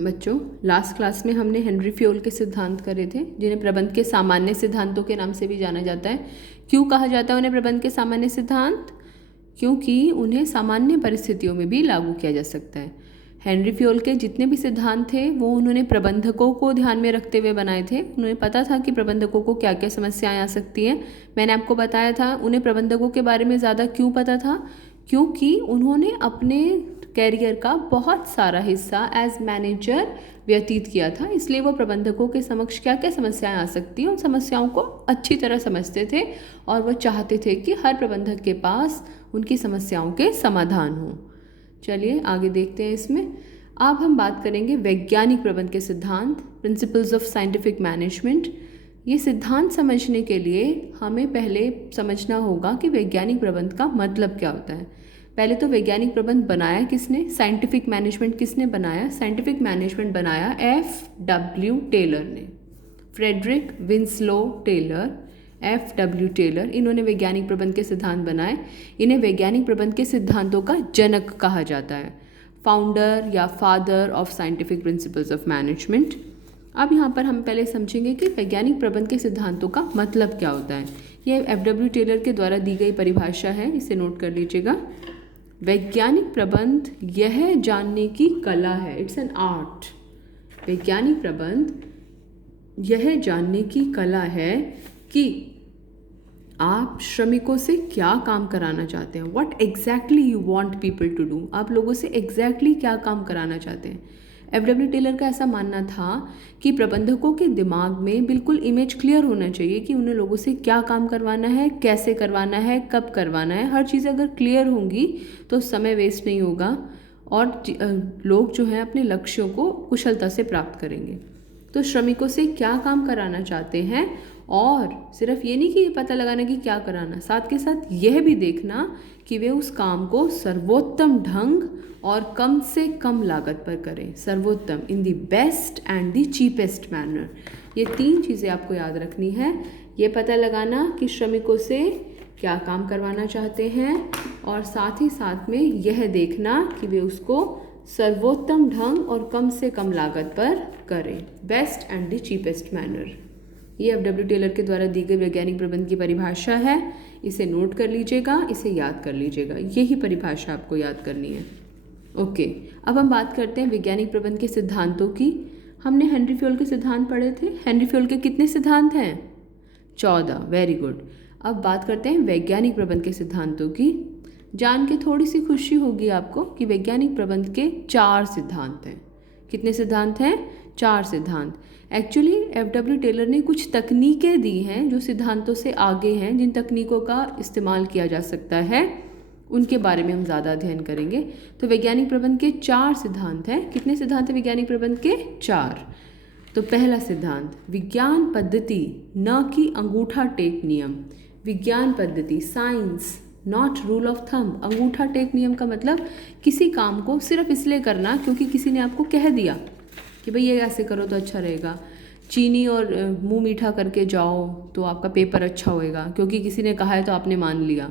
बच्चों, last class में हमने हेनरी फ्योल के सिद्धांत करे थे, जिन्हें प्रबंध के सामान्य सिद्धांतों के नाम से भी जाना जाता है। क्यों कहा जाता है उन्हें प्रबंध के सामान्य सिद्धांत? क्योंकि उन्हें सामान्य परिस्थितियों में भी लागू किया जा सकता है। हेनरी फ्योल के जितने भी सिद्धांत थे वो उन्होंने प्रबंधकों को ध्यान में रखते हुए बनाए थे। उन्हें पता था कि प्रबंधकों को क्या क्या समस्याएं आ सकती हैं। मैंने आपको बताया था उन्हें प्रबंधकों के बारे में ज़्यादा क्यों पता था, क्योंकि उन्होंने अपने कैरियर का बहुत सारा हिस्सा एज मैनेजर व्यतीत किया था। इसलिए वो प्रबंधकों के समक्ष क्या क्या समस्याएं आ सकती हैं उन समस्याओं को अच्छी तरह समझते थे और वो चाहते थे कि हर प्रबंधक के पास उनकी समस्याओं के समाधान हो। चलिए आगे देखते हैं इसमें। अब हम बात करेंगे वैज्ञानिक प्रबंध के सिद्धांत, प्रिंसिपल्स ऑफ साइंटिफिक मैनेजमेंट। ये सिद्धांत समझने के लिए हमें पहले समझना होगा कि वैज्ञानिक प्रबंध का मतलब क्या होता है। पहले तो वैज्ञानिक प्रबंध बनाया किसने? साइंटिफिक मैनेजमेंट किसने बनाया? साइंटिफिक मैनेजमेंट बनाया F.W. टेलर ने। Frederick Winslow Taylor, F.W. Taylor, इन्होंने वैज्ञानिक प्रबंध के सिद्धांत बनाए। इन्हें वैज्ञानिक प्रबंध के सिद्धांतों का जनक कहा जाता है, फाउंडर या father of scientific principles of management. अब यहाँ पर हम पहले समझेंगे कि वैज्ञानिक प्रबंध के सिद्धांतों का मतलब क्या होता है। ये F.W. टेलर के द्वारा दी गई परिभाषा है, इसे नोट कर लीजिएगा। वैज्ञानिक प्रबंध यह जानने की कला है, इट्स एन आर्ट। वैज्ञानिक प्रबंध यह जानने की कला है कि आप श्रमिकों से क्या काम कराना चाहते हैं। What exactly you want people to do, आप लोगों से एग्जैक्टली क्या काम कराना चाहते हैं। F.W. टेलर का ऐसा मानना था कि प्रबंधकों के दिमाग में बिल्कुल इमेज क्लियर होना चाहिए कि उन्हें लोगों से क्या काम करवाना है, कैसे करवाना है, कब करवाना है। हर चीज़ अगर क्लियर होंगी तो समय वेस्ट नहीं होगा और लोग जो हैं अपने लक्ष्यों को कुशलता से प्राप्त करेंगे। तो श्रमिकों से क्या काम कराना चाहते हैं, और सिर्फ ये नहीं कि ये पता लगाना कि क्या कराना, साथ के साथ यह भी देखना कि वे उस काम को सर्वोत्तम ढंग और कम से कम लागत पर करें। सर्वोत्तम, in the best and the cheapest manner. ये तीन चीज़ें आपको याद रखनी है। ये पता लगाना कि श्रमिकों से क्या काम करवाना चाहते हैं, और साथ ही साथ में यह देखना कि वे उसको सर्वोत्तम ढंग और कम से कम लागत पर करें। Best and the cheapest manner, ये F.W. टेलर के द्वारा दी गई वैज्ञानिक प्रबंध की परिभाषा है। इसे नोट कर लीजिएगा, इसे याद कर लीजिएगा, यही परिभाषा आपको याद करनी है। ओके, अब हम बात करते हैं वैज्ञानिक प्रबंध के सिद्धांतों की। हमने हेनरी फ्योल के सिद्धांत पढ़े थे। हेनरी फ्योल के कितने सिद्धांत हैं? 14। Very good. अब बात करते हैं वैज्ञानिक प्रबंध के सिद्धांतों की। जान के थोड़ी सी खुशी होगी आपको कि वैज्ञानिक प्रबंध के 4 सिद्धांत हैं। कितने सिद्धांत हैं? 4 सिद्धांत। Actually F.W. टेलर ने कुछ तकनीकें दी हैं जो सिद्धांतों से आगे हैं, जिन तकनीकों का इस्तेमाल किया जा सकता है उनके बारे में हम ज़्यादा अध्ययन करेंगे। तो वैज्ञानिक प्रबंध के 4 सिद्धांत हैं। कितने सिद्धांत हैं वैज्ञानिक प्रबंध के? 4। तो पहला सिद्धांत, विज्ञान पद्धति न कि अंगूठा टेक नियम। विज्ञान पद्धति, science, not rule of thumb. अंगूठा टेक नियम का मतलब किसी काम को सिर्फ इसलिए करना क्योंकि किसी ने आपको कह दिया कि भाई ये ऐसे करो तो अच्छा रहेगा। चीनी और मुंह मीठा करके जाओ तो आपका पेपर अच्छा होएगा, क्योंकि किसी ने कहा है तो आपने मान लिया।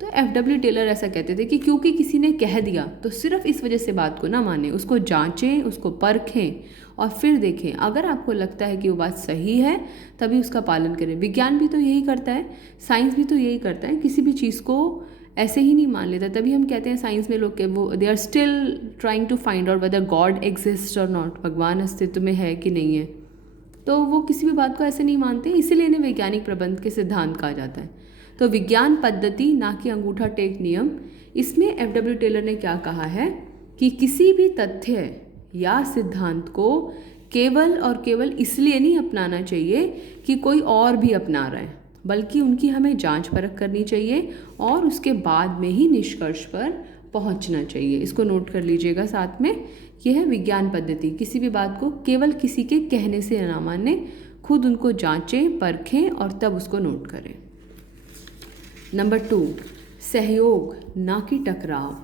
तो F.W. टेलर ऐसा कहते थे कि क्योंकि किसी ने कह दिया तो सिर्फ इस वजह से बात को ना माने, उसको जांचें, उसको परखें और फिर देखें। अगर आपको लगता है कि वो बात सही है तभी उसका पालन करें। विज्ञान भी तो यही करता है, साइंस भी तो यही करता है, किसी भी चीज़ को ऐसे ही नहीं मान लेता। तभी हम कहते हैं साइंस में लोग के वो they are still trying to find out whether god exist और नॉट, भगवान अस्तित्व में है कि नहीं है। तो वो किसी भी बात को ऐसे नहीं मानते, इसीलिए इन्हें वैज्ञानिक प्रबंध के सिद्धांत कहा जाता है। तो विज्ञान पद्धति ना कि अंगूठा टेक नियम, इसमें F.W. टेलर ने क्या कहा है कि किसी भी तथ्य या सिद्धांत को केवल और केवल इसलिए नहीं अपनाना चाहिए कि कोई और भी अपना रहा है, बल्कि उनकी हमें जांच परख करनी चाहिए और उसके बाद में ही निष्कर्ष पर पहुंचना चाहिए। इसको नोट कर लीजिएगा साथ में। यह है विज्ञान पद्धति, किसी भी बात को केवल किसी के कहने से ना माने, खुद उनको जांचें, परखें और तब उसको नोट करें। नंबर 2, सहयोग ना कि टकराव।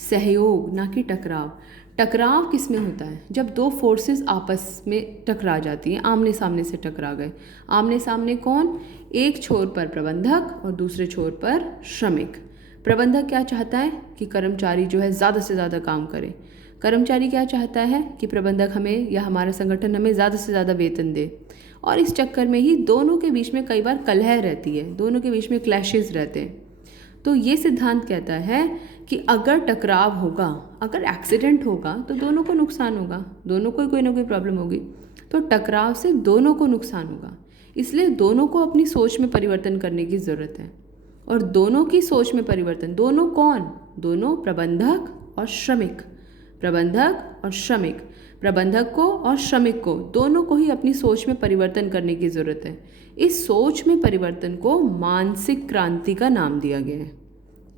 सहयोग ना कि टकराव। टकराव किस में होता है? जब दो फोर्सेस आपस में टकरा जाती हैं, आमने सामने से टकरा गए। आमने सामने कौन? एक छोर पर प्रबंधक और दूसरे छोर पर श्रमिक। प्रबंधक क्या चाहता है कि कर्मचारी जो है ज़्यादा से ज़्यादा काम करे। कर्मचारी क्या चाहता है कि प्रबंधक हमें या हमारा संगठन हमें ज़्यादा से ज़्यादा वेतन दे, और इस चक्कर में ही दोनों के बीच में कई बार कलह रहती है, दोनों के बीच में क्लैशेस रहते हैं। तो ये सिद्धांत कहता है कि अगर टकराव होगा, अगर एक्सीडेंट होगा तो दोनों को नुकसान होगा, दोनों को कोई ना कोई प्रॉब्लम होगी, तो टकराव से दोनों को नुकसान होगा। इसलिए दोनों को अपनी सोच में परिवर्तन करने की ज़रूरत है। और दोनों की सोच में परिवर्तन, दोनों कौन? दोनों प्रबंधक और श्रमिक, प्रबंधक और श्रमिक, प्रबंधक को और श्रमिक को, दोनों को ही अपनी सोच में परिवर्तन करने की ज़रूरत है। इस सोच में परिवर्तन को मानसिक क्रांति का नाम दिया गया है।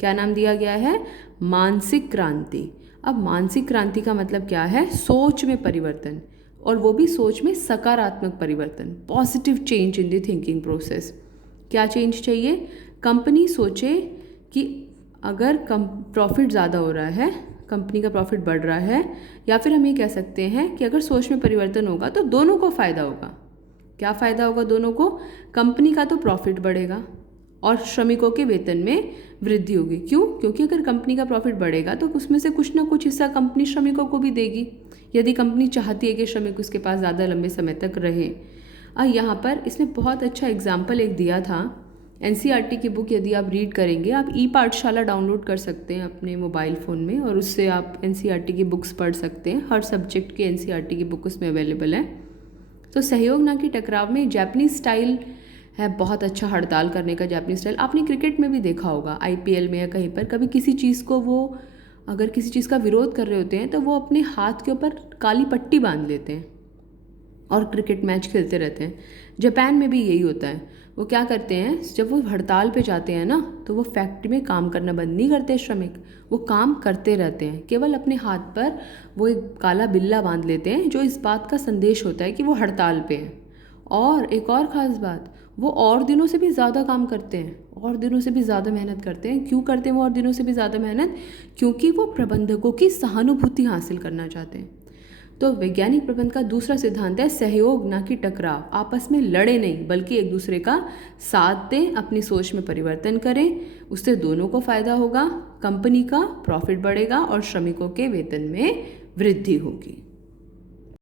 क्या नाम दिया गया है? मानसिक क्रांति। अब मानसिक क्रांति का मतलब क्या है? सोच में परिवर्तन, और वो भी सोच में सकारात्मक परिवर्तन, positive change in the thinking process. क्या चेंज चाहिए? कंपनी सोचे कि अगर प्रॉफिट ज़्यादा हो रहा है, कंपनी का प्रॉफिट बढ़ रहा है, या फिर हम ये कह सकते हैं कि अगर सोच में परिवर्तन होगा तो दोनों को फ़ायदा होगा। क्या फ़ायदा होगा दोनों को? कंपनी का तो प्रॉफिट बढ़ेगा और श्रमिकों के वेतन में वृद्धि होगी। क्यों? क्योंकि अगर कंपनी का प्रॉफिट बढ़ेगा तो उसमें से कुछ ना कुछ हिस्सा कंपनी श्रमिकों को भी देगी, यदि कंपनी चाहती है कि श्रमिक उसके पास ज़्यादा लंबे समय तक रहे। यहाँ पर इसने बहुत अच्छा एग्जाम्पल एक दिया था। NCERT की बुक यदि आप रीड करेंगे, आप ई पाठशाला डाउनलोड कर सकते हैं अपने मोबाइल फ़ोन में, और उससे आप NCERT की बुक्स पढ़ सकते हैं। हर सब्जेक्ट की NCERT की बुक उसमें अवेलेबल है। तो सहयोग ना कि टकराव में जापानीज स्टाइल है, बहुत अच्छा हड़ताल करने का जापानीज स्टाइल। आपने क्रिकेट में भी देखा होगा, IPL में या कहीं पर, कभी किसी चीज़ को वो अगर किसी चीज़ का विरोध कर रहे होते हैं तो वो अपने हाथ के ऊपर काली पट्टी बांध लेते हैं और क्रिकेट मैच खेलते रहते हैं। जापान में भी यही होता है। वो क्या करते हैं, जब वो हड़ताल पे जाते हैं ना, तो वो फैक्ट्री में काम करना बंद नहीं करते श्रमिक, वो काम करते रहते हैं। केवल अपने हाथ पर वो एक काला बिल्ला बांध लेते हैं, जो इस बात का संदेश होता है कि वो हड़ताल पे हैं। और एक और ख़ास बात, वो और दिनों से भी ज़्यादा काम करते हैं, और दिनों से भी ज़्यादा मेहनत करते हैं। क्यों करते हैं वो और दिनों से भी ज़्यादा मेहनत? क्योंकि वो प्रबंधकों की सहानुभूति हासिल करना चाहते हैं। तो वैज्ञानिक प्रबंधन का दूसरा सिद्धांत है सहयोग ना कि टकराव। आपस में लड़े नहीं, बल्कि एक दूसरे का साथ दें, अपनी सोच में परिवर्तन करें, उससे दोनों को फ़ायदा होगा, कंपनी का प्रॉफिट बढ़ेगा और श्रमिकों के वेतन में वृद्धि होगी।